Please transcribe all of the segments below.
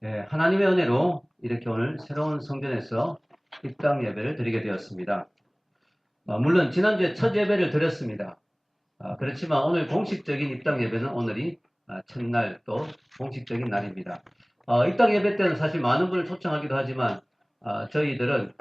네, 하나님의 은혜로 이렇게 오늘 새로운 성전에서 입당 예배를 드리게 되었습니다. 물론 지난주에 첫 예배를 드렸습니다. 그렇지만 오늘 공식적인 입당 예배는 오늘이 첫날 또 공식적인 날입니다. 입당 예배 때는 사실 많은 분을 초청하기도 하지만 저희들은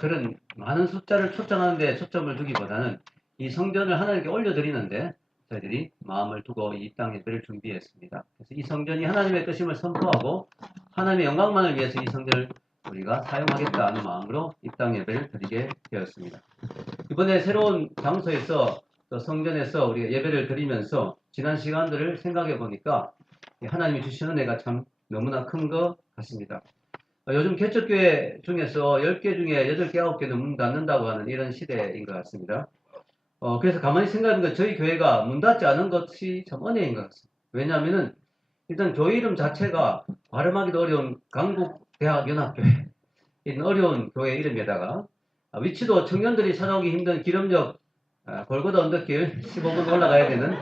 그런 많은 숫자를 초청하는 데 초점을 두기보다는 이 성전을 하나님께 올려드리는데 저희들이 마음을 두고 이 입당 예배를 준비했습니다. 그래서 이 성전이 하나님의 뜻임을 선포하고 하나님의 영광만을 위해서 이 성전을 우리가 사용하겠다는 마음으로 입당 예배를 드리게 되었습니다. 이번에 새로운 장소에서 또 성전에서 우리가 예배를 드리면서 지난 시간들을 생각해 보니까 하나님이 주신 은혜가 참 너무나 큰 것 같습니다. 요즘 개척교회 중에서 10개 중에 8개, 9개는 문 닫는다고 하는 이런 시대인 것 같습니다. 그래서 가만히 생각해보니까 저희 교회가 문 닫지 않은 것이 참 은혜인 것 같습니다. 왜냐하면은 일단 교회 이름 자체가 발음하기도 어려운 강북대학연합교회, 이런 어려운 교회 이름에다가 위치도 청년들이 찾아오기 힘든 기름역 골고다 언덕길 15분 올라가야 되는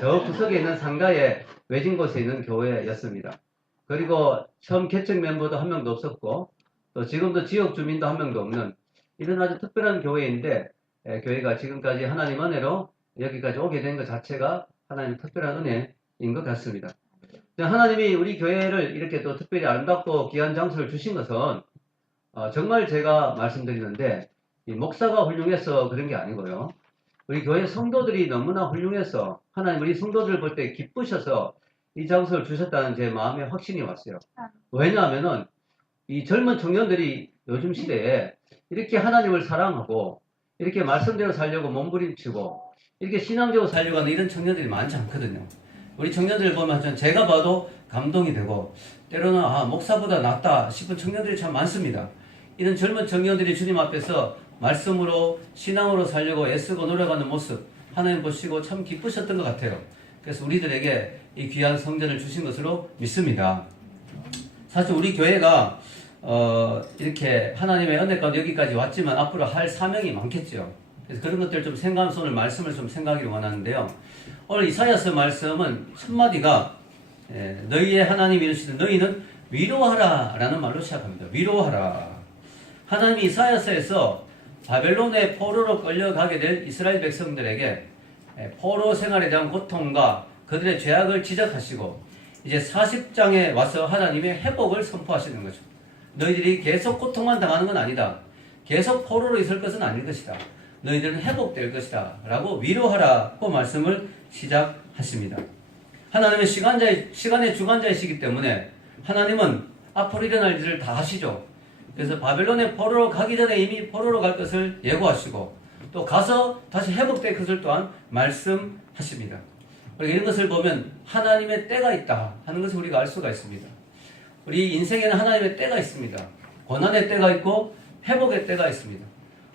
저 구석에 있는 상가의 외진 곳에 있는 교회였습니다. 그리고 처음 개척 멤버도 한 명도 없었고 또 지금도 지역 주민도 한 명도 없는 이런 아주 특별한 교회인데 교회가 지금까지 하나님 은혜로 여기까지 오게 된 것 자체가 하나님 특별한 은혜인 것 같습니다. 하나님이 우리 교회를 이렇게 또 특별히 아름답고 귀한 장소를 주신 것은 정말 제가 말씀드리는데 이 목사가 훌륭해서 그런 게 아니고요. 우리 교회 성도들이 너무나 훌륭해서 하나님 우리 성도들 볼 때 기쁘셔서 이 장소를 주셨다는 제 마음에 확신이 왔어요. 왜냐하면은 이 젊은 청년들이 요즘 시대에 이렇게 하나님을 사랑하고 이렇게 말씀대로 살려고 몸부림치고 이렇게 신앙적으로 살려고 하는 이런 청년들이 많지 않거든요. 우리 청년들 보면 제가 봐도 감동이 되고 때로는 목사보다 낫다 싶은 청년들이 참 많습니다. 이런 젊은 청년들이 주님 앞에서 말씀으로 신앙으로 살려고 애쓰고 노력하는 모습 하나님 보시고 참 기쁘셨던 것 같아요. 그래서 우리들에게 이 귀한 성전을 주신 것으로 믿습니다. 사실 우리 교회가 이렇게 하나님의 은혜 가운데 여기까지 왔지만 앞으로 할 사명이 많겠죠. 그래서 그런 것들 좀 생각하면서 오늘 말씀을 좀 생각하기를 원하는데요. 오늘 이사야서 말씀은 첫 마디가 너희의 하나님이 이르시되 너희는 위로하라 라는 말로 시작합니다. 위로하라. 하나님이 이사야서에서 바벨론의 포로로 끌려가게 될 이스라엘 백성들에게 포로 생활에 대한 고통과 그들의 죄악을 지적하시고 이제 40장에 와서 하나님의 회복을 선포하시는 거죠. 너희들이 계속 고통만 당하는 건 아니다. 계속 포로로 있을 것은 아닐 것이다. 너희들은 회복될 것이다. 라고 위로하라고 말씀을 시작하십니다. 하나님은 시간의 주관자이시기 때문에 하나님은 앞으로 일어날 일을 다 하시죠. 그래서 바벨론의 포로로 가기 전에 이미 포로로 갈 것을 예고하시고 또 가서 다시 회복될 것을 또한 말씀하십니다. 이런 것을 보면 하나님의 때가 있다 하는 것을 우리가 알 수가 있습니다. 우리 인생에는 하나님의 때가 있습니다. 고난의 때가 있고 회복의 때가 있습니다.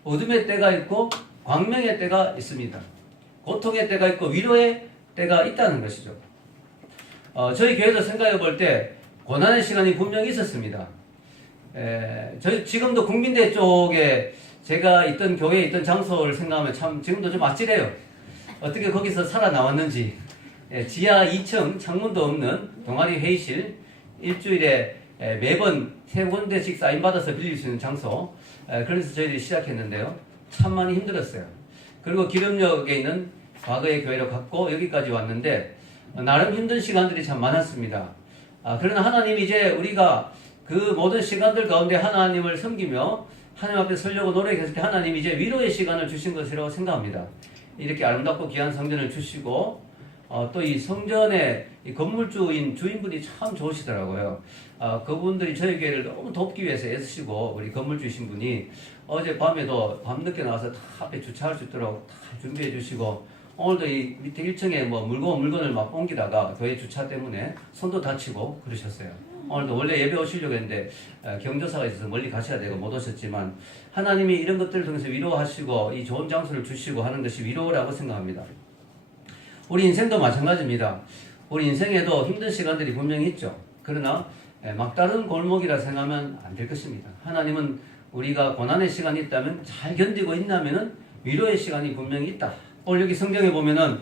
어둠의 때가 있고 광명의 때가 있습니다. 고통의 때가 있고 위로의 때가 있다는 것이죠. 저희 교회도 생각해 볼 때 고난의 시간이 분명히 있었습니다. 저희 지금도 국민대 쪽에 제가 있던 교회에 있던 장소를 생각하면 참 지금도 좀 아찔해요. 어떻게 거기서 살아나왔는지. 지하 2층 창문도 없는 동아리 회의실 일주일에 매번 3군데씩 사인받아서 빌릴 수 있는 장소. 그래서 저희들이 시작했는데요. 참 많이 힘들었어요. 그리고 기름역에 있는 과거의 교회로 갔고 여기까지 왔는데 나름 힘든 시간들이 참 많았습니다. 그러나 하나님이 이제 우리가 그 모든 시간들 가운데 하나님을 섬기며 하나님 앞에 서려고 노력했을 때 하나님이 이제 위로의 시간을 주신 것이라고 생각합니다. 이렇게 아름답고 귀한 성전을 주시고 또 이 성전의 이 건물주인 주인분이 참 좋으시더라고요. 그분들이 저희 교회를 너무 돕기 위해서 애쓰시고 우리 건물주이신 분이 어제 밤에도 밤늦게 나와서 다 앞에 주차할 수 있도록 다 준비해 주시고 오늘도 이 밑에 1층에 뭐 무거운 물건을 막 옮기다가 교회 주차 때문에 손도 다치고 그러셨어요. 오늘도 원래 예배 오시려고 했는데 경조사가 있어서 멀리 가셔야 되고 못 오셨지만 하나님이 이런 것들을 통해서 위로하시고 이 좋은 장소를 주시고 하는 것이 위로라고 생각합니다. 우리 인생도 마찬가지입니다. 우리 인생에도 힘든 시간들이 분명히 있죠. 그러나 막다른 골목이라 생각하면 안 될 것입니다. 하나님은 우리가 고난의 시간이 있다면 잘 견디고 있다면 위로의 시간이 분명히 있다. 오늘 여기 성경에 보면은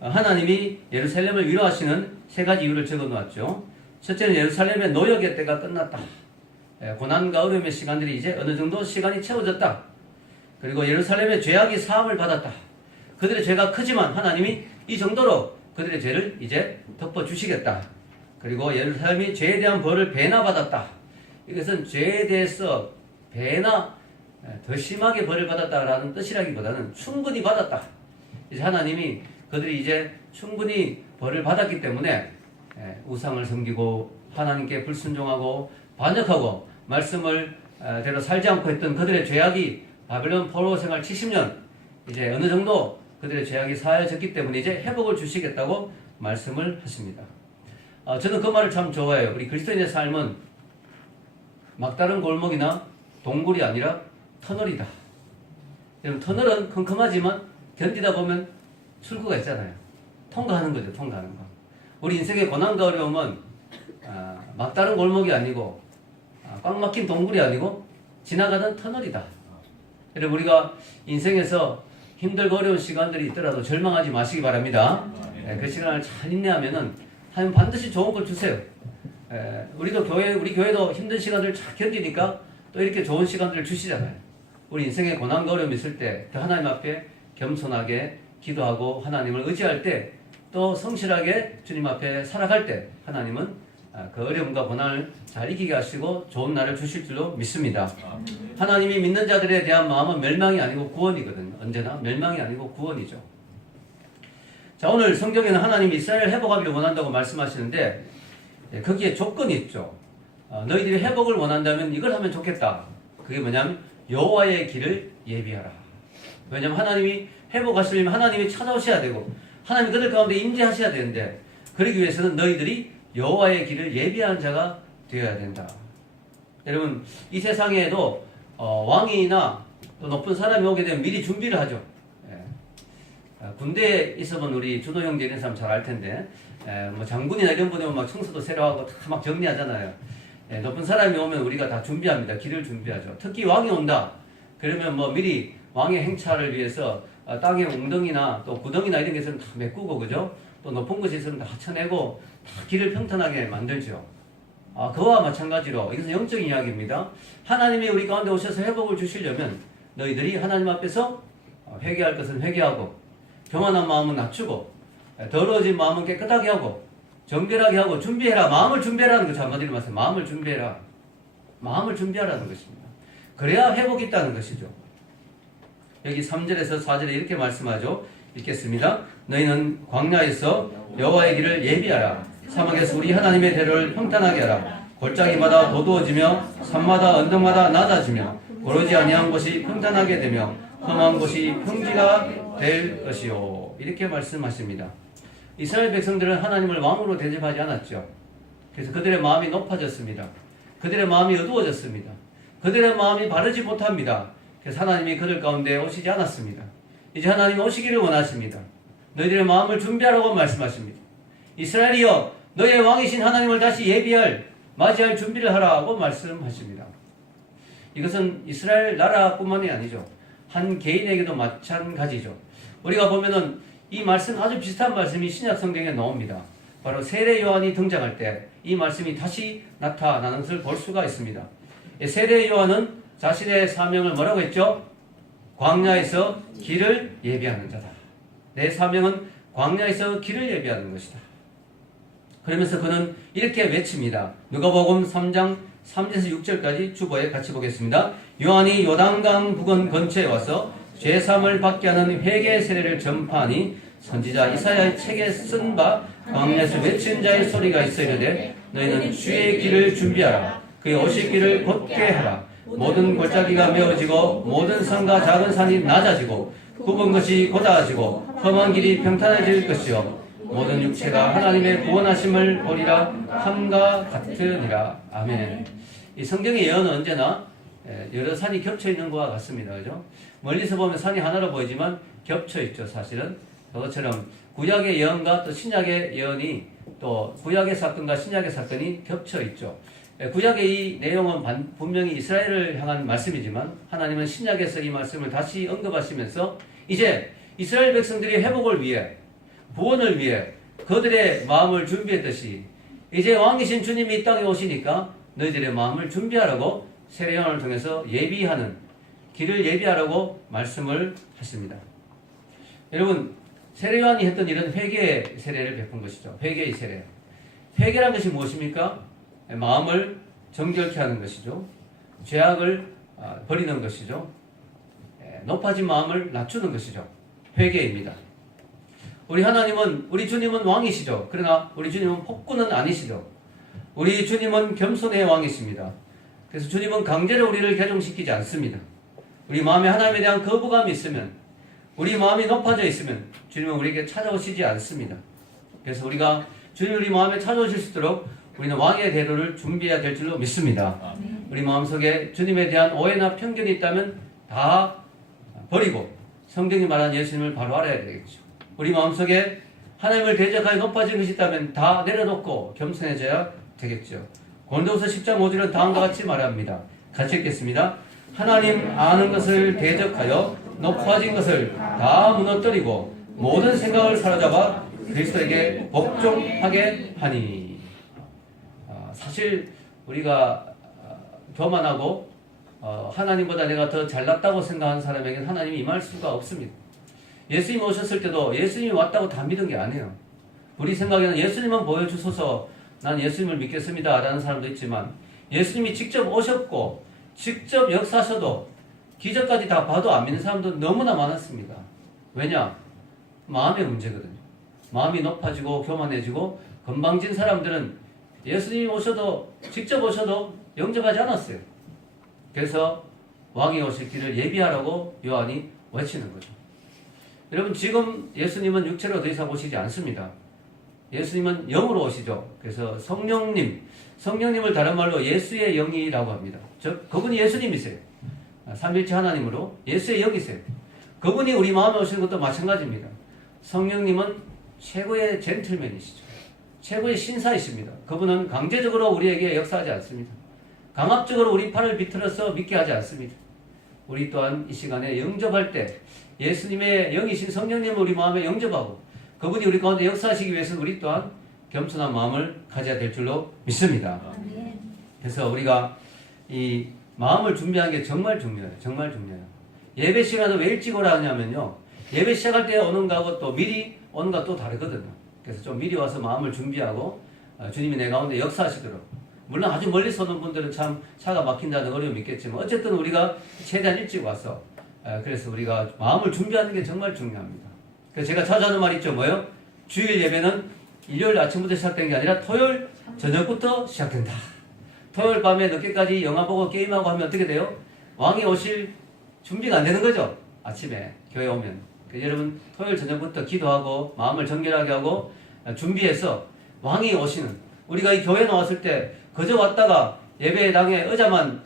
하나님이 예루살렘을 위로하시는 3가지 이유를 적어 놓았죠. 첫째는 예루살렘의 노역의 때가 끝났다. 고난과 어려움의 시간들이 이제 어느 정도 시간이 채워졌다. 그리고 예루살렘의 죄악이 사함을 받았다. 그들의 죄가 크지만 하나님이 이 정도로 그들의 죄를 이제 덮어주시겠다. 그리고 예루살렘이 죄에 대한 벌을 배나 받았다. 이것은 죄에 대해서 배나 더 심하게 벌을 받았다라는 뜻이라기보다는 충분히 받았다. 이제 하나님이 그들이 이제 충분히 벌을 받았기 때문에 우상을 섬기고 하나님께 불순종하고 반역하고 말씀을 대로 살지 않고 했던 그들의 죄악이 바벨론 포로 생활 70년 이제 어느 정도 그들의 죄악이 사해졌기 때문에 이제 회복을 주시겠다고 말씀을 하십니다. 저는 그 말을 참 좋아해요. 우리 그리스도인의 삶은 막다른 골목이나 동굴이 아니라 터널이다. 여러분, 터널은 컴컴하지만 견디다 보면 출구가 있잖아요. 통과하는 거죠. 통과하는 거. 우리 인생의 고난과 어려움은 막다른 골목이 아니고 꽉 막힌 동굴이 아니고 지나가는 터널이다. 여러분, 우리가 인생에서 힘들고 어려운 시간들이 있더라도 절망하지 마시기 바랍니다. 그 시간을 잘 인내하면은 하나님 반드시 좋은 걸 주세요. 우리 교회도 힘든 시간들을 잘 견디니까 또 이렇게 좋은 시간들을 주시잖아요. 우리 인생에 고난과 어려움이 있을 때 그 하나님 앞에 겸손하게 기도하고 하나님을 의지할 때 또 성실하게 주님 앞에 살아갈 때 하나님은 그 어려움과 고난을 잘 이기게 하시고 좋은 날을 주실 줄로 믿습니다. 하나님이 믿는 자들에 대한 마음은 멸망이 아니고 구원이거든요. 언제나 멸망이 아니고 구원이죠. 자, 오늘 성경에는 하나님이 이스라엘 회복하기를 원한다고 말씀하시는데 거기에 조건이 있죠. 너희들이 회복을 원한다면 이걸 하면 좋겠다. 그게 뭐냐면 여호와의 길을 예비하라. 왜냐하면 하나님이 회복하시려면 하나님이 찾아오셔야 되고 하나님 그들 가운데 임재하셔야 되는데 그러기 위해서는 너희들이 여호와의 길을 예비하는 자가 되어야 된다. 여러분, 이 세상에도 왕이나 또 높은 사람이 오게 되면 미리 준비를 하죠. 군대에 있으면 우리 준호 형제 이런 사람 잘 알 텐데 뭐 장군이나 이런 분이 오면 막 청소도 새로 하고 다 막 정리하잖아요. 높은 사람이 오면 우리가 다 준비합니다. 길을 준비하죠. 특히 왕이 온다. 그러면 뭐 미리 왕의 행차를 위해서 땅에 웅덩이나 또 구덩이나 이런 것은 다 메꾸고 그죠? 또 높은 곳에 있으면 다 합쳐내고 다 길을 평탄하게 만들죠. 그와 마찬가지로 이것은 영적인 이야기입니다. 하나님이 우리 가운데 오셔서 회복을 주시려면 너희들이 하나님 앞에서 회개할 것은 회개하고 교만한 마음은 낮추고 더러워진 마음은 깨끗하게 하고 정결하게 하고 준비해라. 마음을 준비하라는 거죠. 한마디로 말해서 마음을 준비해라. 마음을 준비하라는 것입니다. 그래야 회복이 있다는 것이죠. 여기 3절에서 4절에 이렇게 말씀하죠. 읽겠습니다. 너희는 광야에서 여호와의 길을 예비하라. 사막에서 우리 하나님의 대로를 평탄하게 하라. 골짜기마다 도두어지며 산마다 언덕마다 낮아지며 고르지 아니한 곳이 평탄하게 되며 험한 곳이 평지가 될 것이요. 이렇게 말씀하십니다. 이스라엘 백성들은 하나님을 왕으로 대접하지 않았죠. 그래서 그들의 마음이 높아졌습니다. 그들의 마음이 어두워졌습니다. 그들의 마음이 바르지 못합니다. 그래서 하나님이 그들 가운데 오시지 않았습니다. 이제 하나님이 오시기를 원하십니다. 너희들의 마음을 준비하라고 말씀하십니다. 이스라엘이여 너희의 왕이신 하나님을 다시 맞이할 준비를 하라고 말씀하십니다. 이것은 이스라엘 나라뿐만이 아니죠. 한 개인에게도 마찬가지죠. 우리가 보면은 이 말씀 아주 비슷한 말씀이 신약 성경에 나옵니다. 바로 세례 요한이 등장할 때 이 말씀이 다시 나타나는 것을 볼 수가 있습니다. 세례 요한은 자신의 사명을 뭐라고 했죠? 광야에서 길을 예비하는 자다. 내 사명은 광야에서 길을 예비하는 것이다. 그러면서 그는 이렇게 외칩니다. 누가복음 3장 3절에서 6절까지 주보에 같이 보겠습니다. 요한이 요단강 부근 근처에 와서 죄사함을 받게 하는 회개 세례를 전파하니 선지자 이사야의 책에 쓴 바 광야에서 외친 자의 소리가 있어 이르되 너희는 주의 길을 준비하라. 그의 오실 길을 곧게 하라. 모든 골짜기가 메어지고 모든 산과 작은 산이 낮아지고 굽은 것이 곧아지고 험한 길이 평탄해질 것이요 모든 육체가 하나님의 구원하심을 보리라 함과 같으니라. 아멘. 이 성경의 예언은 언제나 여러 산이 겹쳐 있는 것과 같습니다. 그죠? 멀리서 보면 산이 하나로 보이지만 겹쳐 있죠. 사실은 그것처럼 구약의 예언과 또 신약의 예언이 또 구약의 사건과 신약의 사건이 겹쳐 있죠. 구약의 이 내용은 분명히 이스라엘을 향한 말씀이지만 하나님은 신약에서 이 말씀을 다시 언급하시면서 이제 이스라엘 백성들이 회복을 위해 구원을 위해 그들의 마음을 준비했듯이 이제 왕이신 주님이 이 땅에 오시니까 너희들의 마음을 준비하라고 세례요한을 통해서 예비하는 길을 예비하라고 말씀을 하십니다. 여러분, 세례요한이 했던 일은 회개의 세례를 베푼 것이죠. 회개의 세례. 회개란 것이 무엇입니까? 마음을 정결케 하는 것이죠. 죄악을 버리는 것이죠. 높아진 마음을 낮추는 것이죠. 회개입니다. 우리 하나님은, 우리 주님은 왕이시죠. 그러나 우리 주님은 폭군은 아니시죠. 우리 주님은 겸손의 왕이십니다. 그래서 주님은 강제로 우리를 개종시키지 않습니다. 우리 마음에 하나님에 대한 거부감이 있으면, 우리 마음이 높아져 있으면 주님은 우리에게 찾아오시지 않습니다. 그래서 우리가 주님이 우리 마음에 찾아오실 수 있도록 우리는 왕의 대로를 준비해야 될 줄로 믿습니다. 우리 마음속에 주님에 대한 오해나 편견이 있다면 다 버리고 성경이 말한 예수님을 바로 알아야 되겠죠. 우리 마음속에 하나님을 대적하여 높아진 것이 있다면 다 내려놓고 겸손해져야 되겠죠. 고린도후서 10장 5절은 다음과 같이 말합니다. 같이 읽겠습니다. 하나님 아는 것을 대적하여 높아진 것을 다 무너뜨리고 모든 생각을 사로잡아 그리스도에게 복종하게 하니. 사실 우리가 교만하고 하나님보다 내가 더 잘났다고 생각하는 사람에게는 하나님이 임할 수가 없습니다. 예수님 오셨을 때도 예수님이 왔다고 다 믿은 게 아니에요. 우리 생각에는 예수님만 보여주소서 난 예수님을 믿겠습니다 라는 사람도 있지만, 예수님이 직접 오셨고 직접 역사하셔도 기적까지 다 봐도 안 믿는 사람도 너무나 많았습니다. 왜냐? 마음의 문제거든요. 마음이 높아지고 교만해지고 건방진 사람들은 예수님이 오셔도 직접 오셔도 영접하지 않았어요. 그래서 왕이 오실 길을 예비하라고 요한이 외치는 거죠. 여러분, 지금 예수님은 육체로 더 이상 오시지 않습니다. 예수님은 영으로 오시죠. 그래서 성령님을 다른 말로 예수의 영이라고 합니다. 그분이 예수님이세요. 삼일체 하나님으로 예수의 영이세요. 그분이 우리 마음에 오시는 것도 마찬가지입니다. 성령님은 최고의 젠틀맨이시죠. 최고의 신사이십니다. 그분은 강제적으로 우리에게 역사하지 않습니다. 강압적으로 우리 팔을 비틀어서 믿게 하지 않습니다. 우리 또한 이 시간에 영접할 때 예수님의 영이신 성령님을 우리 마음에 영접하고 그분이 우리 가운데 역사하시기 위해서는 우리 또한 겸손한 마음을 가져야 될 줄로 믿습니다. 그래서 우리가 이 마음을 준비하는 게 정말 중요해요. 정말 중요해요. 예배 시간을 왜 일찍 오라 하냐면요, 예배 시작할 때 오는 거하고 또 미리 오는 거하고 또 다르거든요. 그래서 좀 미리 와서 마음을 준비하고 주님이 내 가운데 역사하시도록. 물론 아주 멀리서 오는 분들은 참 차가 막힌다는 어려움이 있겠지만 어쨌든 우리가 최대한 일찍 와서 그래서 우리가 마음을 준비하는 게 정말 중요합니다. 그래서 제가 자주 하는 말이 있죠. 뭐예요? 주일 예배는 일요일 아침부터 시작된 게 아니라 토요일 저녁부터 시작된다. 토요일 밤에 늦게까지 영화 보고 게임하고 하면 어떻게 돼요? 왕이 오실 준비가 안 되는 거죠. 아침에 교회 오면. 여러분, 토요일 저녁부터 기도하고 마음을 정결하게 하고 준비해서 왕이 오시는, 우리가 이 교회 나왔을 때 그저 왔다가 예배당에 의자만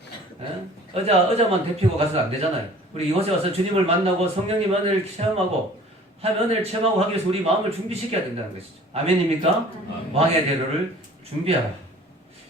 데피고 가서는 안 되잖아요. 우리 이곳에 와서 주님을 만나고 성령님 은혜를 체험하고 은혜를 체험하고 하기 위해서 우리 마음을 준비시켜야 된다는 것이죠. 아멘입니까? 아멘. 왕의 대로를 준비하라.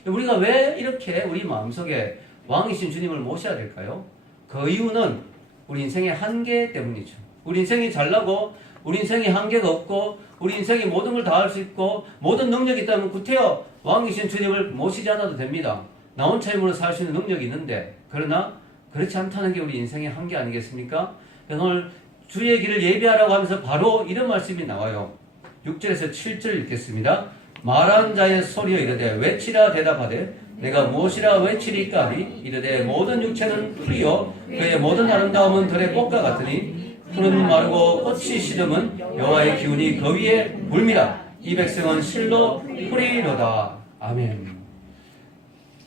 우리가 왜 이렇게 우리 마음속에 왕이신 주님을 모셔야 될까요? 그 이유는 우리 인생의 한계 때문이죠. 우리 인생이 잘나고 우리 인생이 한계가 없고 우리 인생이 모든 걸 다 할 수 있고 모든 능력이 있다면 구태여 왕이신 주님을 모시지 않아도 됩니다. 나 혼자 힘으로 살 수 있는 능력이 있는데, 그러나 그렇지 않다는 게 우리 인생의 한계 아니겠습니까? 그래서 오늘 주의 길을 예비하라고 하면서 바로 이런 말씀이 나와요. 6절에서 7절 읽겠습니다. 말한 자의 소리여 이르되 외치라 대답하되 내가 무엇이라 외치리까 하리. 이르되 모든 육체는 풀이요 그의 모든 아름다움은 들의 꽃과 같으니 푸른 마르고 꽃이 시름은 여호와의 기운이 그 위에 불미라. 이 백성은 실로 풀이로다. 아멘.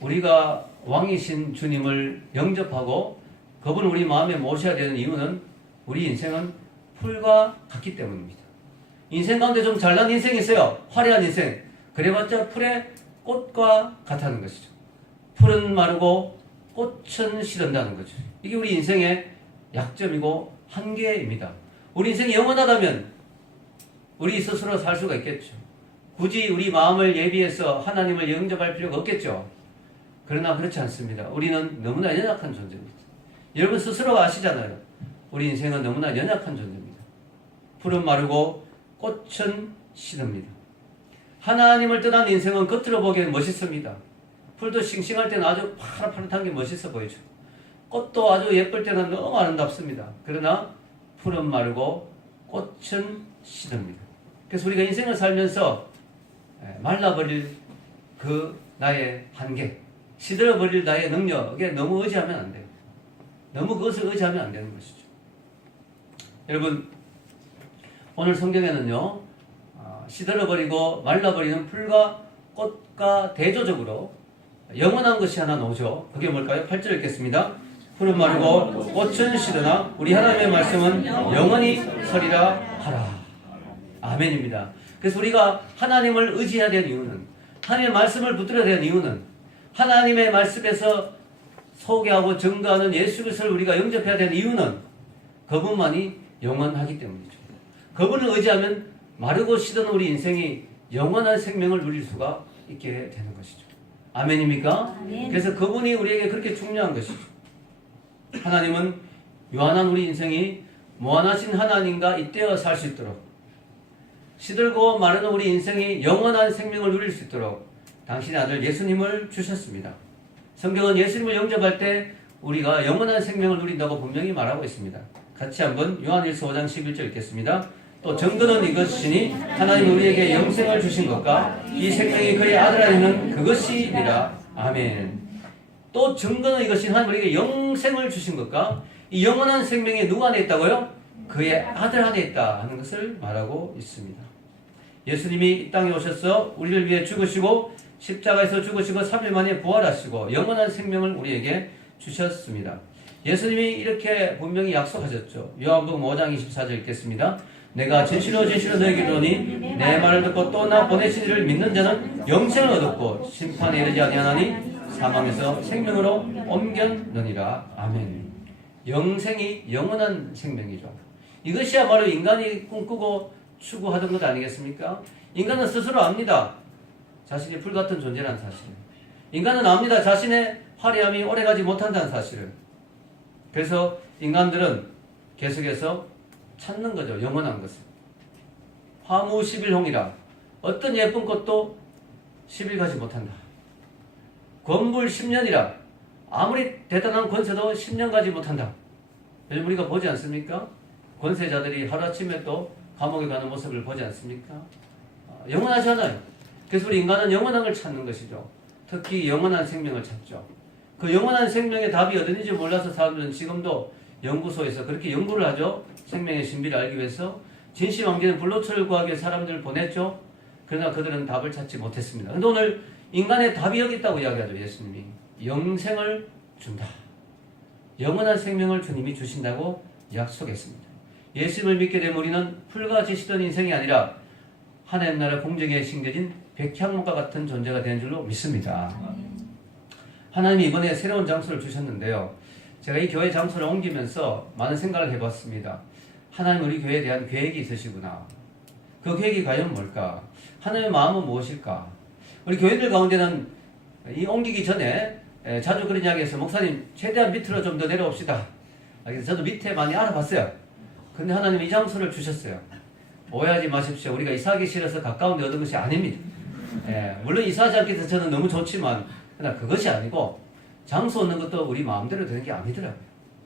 우리가 왕이신 주님을 영접하고 그분을 우리 마음에 모셔야 되는 이유는 우리 인생은 풀과 같기 때문입니다. 인생 가운데 좀 잘난 인생이 있어요. 화려한 인생. 그래봤자 풀의 꽃과 같다는 것이죠. 풀은 마르고 꽃은 시든다는 거죠. 이게 우리 인생의 약점이고 한계입니다. 우리 인생이 영원하다면 우리 스스로 살 수가 있겠죠. 굳이 우리 마음을 예비해서 하나님을 영접할 필요가 없겠죠. 그러나 그렇지 않습니다. 우리는 너무나 연약한 존재입니다. 여러분 스스로가 아시잖아요. 우리 인생은 너무나 연약한 존재입니다. 풀은 마르고 꽃은 시듭니다. 하나님을 떠난 인생은 겉으로 보기엔 멋있습니다. 풀도 싱싱할 때는 아주 파릇파릇한 게 멋있어 보이죠. 꽃도 아주 예쁠 때는 너무 아름답습니다. 그러나 풀은 마르고 꽃은 시듭니다. 그래서 우리가 인생을 살면서 말라버릴 그 나의 한계, 시들어버릴 나의 능력에 너무 의지하면 안 돼요. 너무 그것을 의지하면 안 되는 것이죠. 여러분, 오늘 성경에는요, 시들어버리고 말라버리는 풀과 꽃과 대조적으로 영원한 것이 하나 나오죠. 그게 뭘까요? 8절 읽겠습니다. 풀은 마르고 꽃은 시드나 우리 하나님의 말씀은 영원히 서리라 하라. 아멘입니다. 그래서 우리가 하나님을 의지해야 되는 이유는, 하나님의 말씀을 붙들어야 되는 이유는, 하나님의 말씀에서 소개하고 증거하는 예수 그리스도를 우리가 영접해야 되는 이유는 그분만이 영원하기 때문이죠. 그분을 의지하면 마르고 시드는 우리 인생이 영원한 생명을 누릴 수가 있게 되는 것이죠. 아멘입니까? 아멘. 그래서 그분이 우리에게 그렇게 중요한 것이죠. 하나님은 유한한 우리 인생이 무한하신 하나님과 잇대어 살 수 있도록, 시들고 마르는 우리 인생이 영원한 생명을 누릴 수 있도록 당신의 아들 예수님을 주셨습니다. 성경은 예수님을 영접할 때 우리가 영원한 생명을 누린다고 분명히 말하고 있습니다. 같이 한번 요한일서 5장 11절 읽겠습니다. 또 증거는 이것이니 하나님 우리에게 영생을 주신 것과 이 생명이 그의 아들 안에 있는 그것이니라. 아멘. 또 증거는 이것이 하나님 우리에게 영생을 주신 것과 이 영원한 생명이 누구 안에 있다고요? 그의 아들 안에 있다 하는 것을 말하고 있습니다. 예수님이 이 땅에 오셔서 우리를 위해 죽으시고 십자가에서 죽으시고 3일 만에 부활하시고 영원한 생명을 우리에게 주셨습니다. 예수님이 이렇게 분명히 약속하셨죠. 요한복음 5장 24절 읽겠습니다. 내가 진실로 진실로 너희에게 이르노니 내 말을 듣고 또 나 보내신 이를 믿는 자는 영생을 얻었고 심판에 이르지 아니하나니 사망에서 생명으로 옮겼느니라. 아멘. 영생이 영원한 생명이죠. 이것이야말로 인간이 꿈꾸고 추구하던 것 아니겠습니까? 인간은 스스로 압니다. 자신이 불같은 존재라는 사실을. 인간은 압니다. 자신의 화려함이 오래가지 못한다는 사실을. 그래서 인간들은 계속해서 찾는 거죠. 영원한 것을. 화무 10일홍이라. 어떤 예쁜 꽃도 10일 가지 못한다. 권불 10년이라. 아무리 대단한 권세도 10년 가지 못한다. 요즘 우리가 보지 않습니까? 권세자들이 하루아침에 또 감옥에 가는 모습을 보지 않습니까? 영원하잖아요. 그래서 우리 인간은 영원한 걸 찾는 것이죠. 특히 영원한 생명을 찾죠. 그 영원한 생명의 답이 어딘지 몰라서 사람들은 지금도 연구소에서 그렇게 연구를 하죠. 생명의 신비를 알기 위해서 진시황제는 불로초를 구하기 위해 사람들을 보냈죠. 그러나 그들은 답을 찾지 못했습니다. 그런데 오늘 인간의 답이 여기 있다고 이야기하죠. 예수님이 영생을 준다. 영원한 생명을 주님이 주신다고 약속했습니다. 예수님을 믿게 되면 우리는 풀같이 시던 인생이 아니라 하나님 나라 공정에 심겨진 백향목과 같은 존재가 되는 줄로 믿습니다. 하나님이 이번에 새로운 장소를 주셨는데요. 제가 이 교회 장소를 옮기면서 많은 생각을 해봤습니다. 하나님 우리 교회에 대한 계획이 있으시구나. 그 계획이 과연 뭘까? 하나님의 마음은 무엇일까? 우리 교회들 가운데는 이 옮기기 전에 자주 그런 이야기해서 목사님 최대한 밑으로 좀 더 내려옵시다. 그래서 저도 밑에 많이 알아봤어요. 근데 하나님 이 장소를 주셨어요. 오해하지 마십시오. 우리가 이사하기 싫어서 가까운 데 얻은 것이 아닙니다. 물론 이사하지 않기 위해서 저는 너무 좋지만 그러나 그것이 아니고 장소 얻는 것도 우리 마음대로 되는 게 아니더라고요.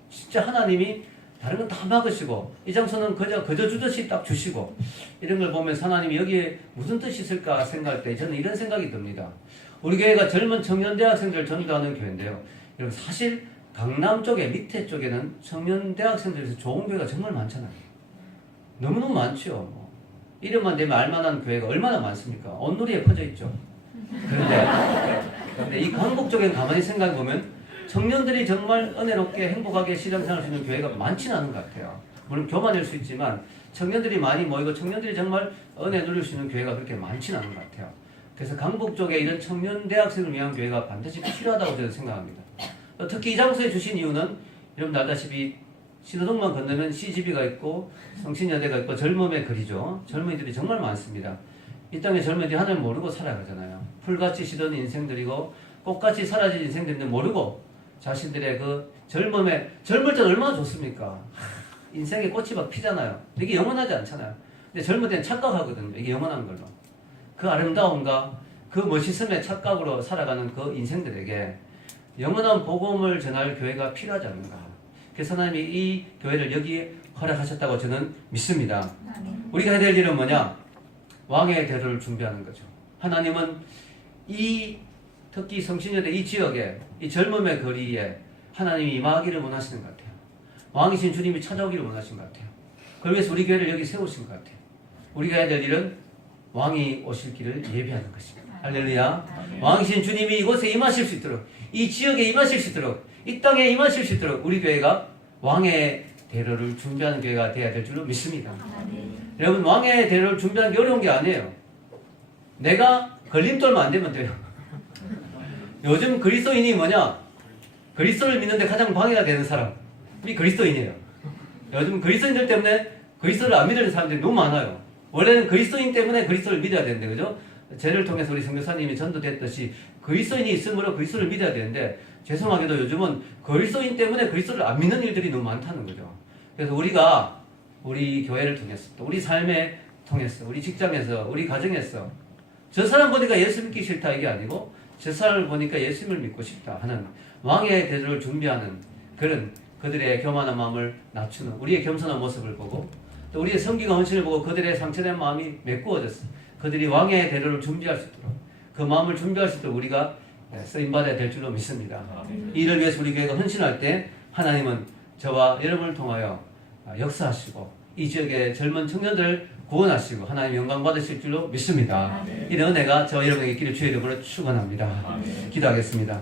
진짜 하나님이 다른 건 다 막으시고 이 장소는 그저 주듯이 딱 주시고 이런 걸 보면서 하나님이 여기에 무슨 뜻이 있을까 생각할 때 저는 이런 생각이 듭니다. 우리 교회가 젊은 청년 대학생들을 전도하는 교회인데요. 여러분 사실 강남 쪽에 밑에 쪽에는 청년 대학생들에서 좋은 교회가 정말 많잖아요. 너무너무 많죠. 이름만 대면 알만한 교회가 얼마나 많습니까? 온누리에 퍼져 있죠. 그런데 이 강북 쪽엔 가만히 생각해 보면 청년들이 정말 은혜롭게 행복하게 신앙생활 할 수 있는 교회가 많지는 않은 것 같아요. 물론 교만일 수 있지만 청년들이 많이 모이고 청년들이 정말 은혜 누릴 수 있는 교회가 그렇게 많지는 않은 것 같아요. 그래서 강북 쪽에 이런 청년 대학생을 위한 교회가 반드시 필요하다고 저는 생각합니다. 특히 이 장소에 주신 이유는 여러분 알다시피 신호등만 건너면 CGV가 있고 성신여대가 있고 젊음의 거리죠. 젊은이들이 정말 많습니다. 이 땅에 젊은이들이 하나님을 모르고 살아가잖아요. 풀같이 시던 인생들이고 꽃같이 사라진 인생들인데 모르고 자신들의 그 젊을 때 얼마나 좋습니까? 인생에 꽃이 막 피잖아요. 이게 영원하지 않잖아요. 근데 젊을 때는 착각하거든요. 이게 영원한 걸로. 그 아름다움과 그 멋있음의 착각으로 살아가는 그 인생들에게 영원한 복음을 전할 교회가 필요하지 않는가. 그래서 하나님이 이 교회를 여기에 허락하셨다고 저는 믿습니다. 우리가 해야 될 일은 뭐냐? 왕의 대로를 준비하는 거죠. 하나님은 특히 성신여대 이 지역에, 이 젊음의 거리에 하나님이 임하기를 원하시는 것 같아요. 왕이신 주님이 찾아오기를 원하시는 것 같아요. 그걸 위해서 우리 교회를 여기 세우신 것 같아요. 우리가 해야 될 일은 왕이 오실 길을 예비하는 것입니다. 할렐루야. 왕이신 주님이 이곳에 임하실 수 있도록, 이 지역에 임하실 수 있도록, 이 땅에 임하실 수 있도록 우리 교회가 왕의 대로를 준비하는 교회가 되어야 될 줄로 믿습니다. 여러분, 왕의 대로를 준비하는 게 어려운 게 아니에요. 내가 걸림돌만 안 되면 돼요. 요즘 그리스도인이 뭐냐? 그리스도를 믿는데 가장 방해가 되는 사람이 그리스도인이에요. 요즘 그리스도인들 때문에 그리스도를 안 믿는 사람들이 너무 많아요. 원래는 그리스도인 때문에 그리스도를 믿어야 되는데, 그죠? 죄를 통해서 우리 선교사님이 전도됐듯이 그리스도인이 있으므로 그리스도를 믿어야 되는데, 죄송하게도 요즘은 그리스도인 때문에 그리스도를 안 믿는 일들이 너무 많다는 거죠. 그래서 우리가 우리 교회를 통해서, 또 우리 삶에 통해서, 우리 직장에서, 우리 가정에서 저 사람 보니까 예수 믿기 싫다 이게 아니고 저 사람을 보니까 예수님을 믿고 싶다 하는 왕의 대로를 준비하는 그런 그들의 교만한 마음을 낮추는 우리의 겸손한 모습을 보고, 또 우리의 성기가 헌신을 보고 그들의 상처된 마음이 메꾸어졌어. 그들이 왕의 대로를 준비할 수 있도록, 그 마음을 준비할 수 있도록 우리가 쓰임받아야 될 줄로 믿습니다. 이를 위해서 우리 교회가 헌신할 때 하나님은 저와 여러분을 통하여 역사하시고 이 지역의 젊은 청년들을 구원하시고 하나님 영광 받으실 줄로 믿습니다. 이런 은혜가 저와 여러분에게 있기를 주의 이름으로 축원합니다. 기도하겠습니다.